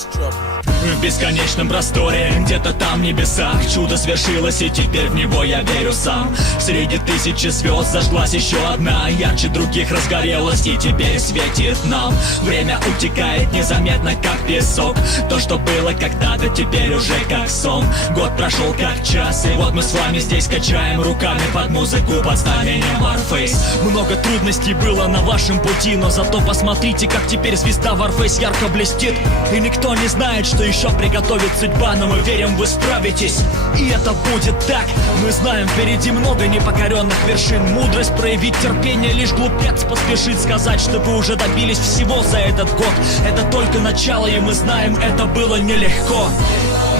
В бесконечном просторе, где-то там в небесах, чудо свершилось, и теперь в него я верю сам. Среди тысячи звезд зажглась еще одна, ярче других разгорелась и теперь светит нам. Время утекает незаметно, как песок. То, что было когда-то, теперь уже как сон. Год прошел как час, и вот мы с вами здесь качаем руками под музыку под знаменем Warface. Много трудностей было на вашем пути, но зато посмотрите, как теперь звезда Warface ярко блестит. И никто не знает, что еще приготовит судьба, но мы верим, вы справитесь, и это будет так. Мы знаем, впереди много непокоренных вершин. Мудрость проявить терпение, лишь глупец поспешит сказать, что вы уже добились всего за этот год. Это только начало, и мы знаем, это было нелегко.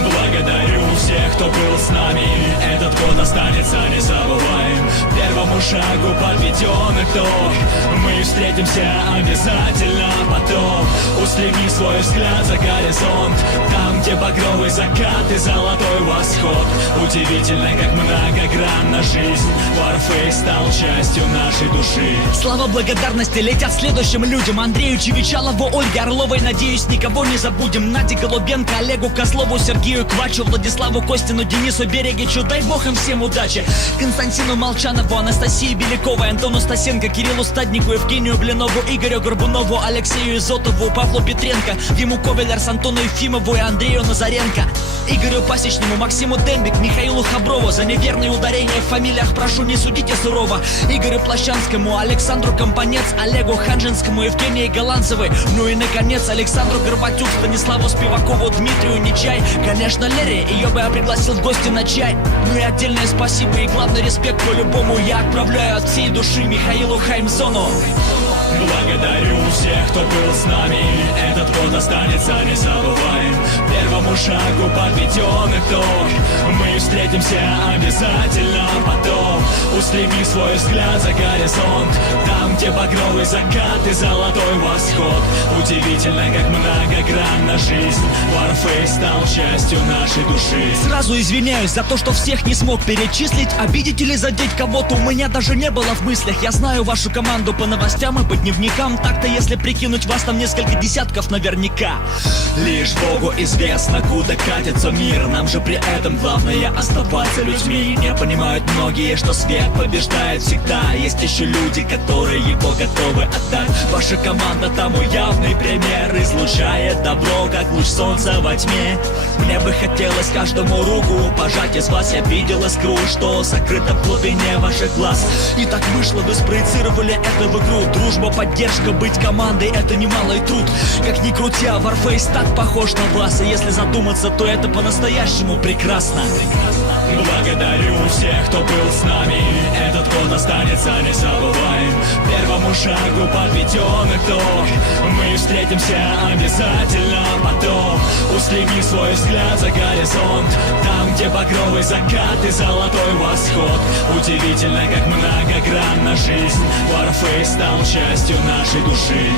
Благодарю всех, кто был с нами. Этот год останется незабываем. Первому шагу подведен итог. Мы встретимся обязательно потом. Устреми свой взгляд за горизонт, там, где багровый закат и золотой восход. Удивительно, как многогранна жизнь. Warface стал частью нашей души. Слова благодарности летят следующим людям: Андрею Чевичалову, Ольге Орловой. Надеюсь, никого не забудем. Наде Голубенко, Олегу Козлову, Сергею Квачу, Владиславу Костину, Денису Берегичу. Дай бог им всем удачи. Константину Молчанову, Анастасии Беляковой, Антону Стасенко, Кириллу Стаднику, Евгению Блинову, Игорю Горбунову, Алексею Изотову, Павлу Петренко, Диму Ковелерс, Антону Ефимову и Андрею Назаренко, Игорю Пасечному, Максиму Дембик, Михаилу Хаброву. За неверные ударения в фамилиях прошу, не судите сурово. Игорю Плащанскому, Александру Компанец, Олегу Ханжинскому, Евгении Голландцевой. Ну и, наконец, Александру Горбатюк, Станиславу Спивакову, Дмитрию Нечай. Конечно, Лере, ее бы я пригласил в гости на чай. Ну и отдельное спасибо и главный респект по-любому я отправляю от всей души Михаилу Хаймзону. Благодарю всех, кто был с нами. Этот год останется незабываем. Первому шагу подведен итог. Мы встретимся обязательно потом. Устреми свой взгляд за горизонт, там, где багровый закат и золотой восход. Удивительно, как многогранна жизнь. Warface стал частью нашей души. Сразу извиняюсь за то, что всех не смог перечислить. Обидеть или задеть кого-то у меня даже не было в мыслях. Я знаю вашу команду по новостям и по дневникам. Так-то, если прикинуть, вас там несколько десятков наверняка. Лишь Богу известно, куда катится мир. Нам же при этом главное оставаться людьми. Не понимают многие, что свет побеждает всегда. Есть еще люди, которые его готовы отдать. Ваша команда тому явный пример. Излучает добро, как луч солнца во тьме. Мне бы хотелось каждому руку пожать. Из вас я видел искру, что сокрыто в глубине ваших глаз. И так вышло, вы спроецировали это в игру. Дружба, поддержка, быть командой — это немалый труд. Как ни крути, а Warface так похож на вас. И если задуматься, то это по-настоящему прекрасно. Благодарю всех, кто был с нами. Этот год останется незабываем. Первому шагу подведен итог. Мы встретимся обязательно потом. Устреми свой взгляд за горизонт, там, где багровый закат и золотой восход. Удивительно, как многогранна жизнь. Warface стал частью нашей души.